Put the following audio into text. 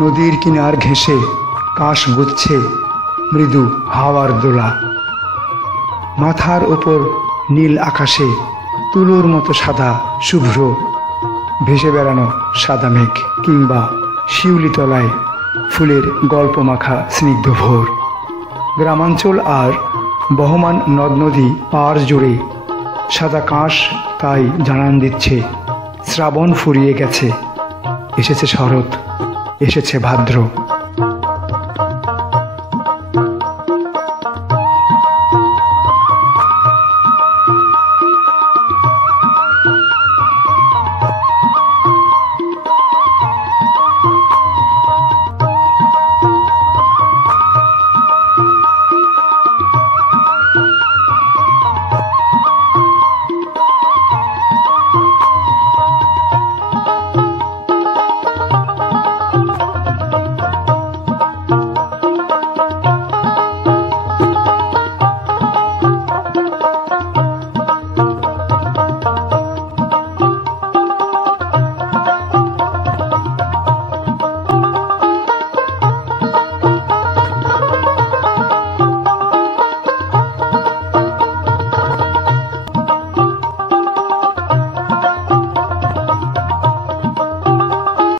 নদীর কিনার ঘেঁষে কাশ গুচ্ছে মৃদু হাওয়ার দোলা। মাথার ওপর নীল আকাশে তুলোর মতো সাদা শুভ্র ভেসে বেড়ানো সাদা মেঘ, কিংবা শিউলি তলায় ফুলের গল্প মাখা স্নিগ্ধ ভোর। গ্রামাঞ্চল আর বহমান নদ নদী পাড় জুড়ে সাদা কাশ তাই জানান দিচ্ছে শ্রাবণ ফুরিয়ে গেছে, এসেছে শরৎ, এসেছে ভাদ্র।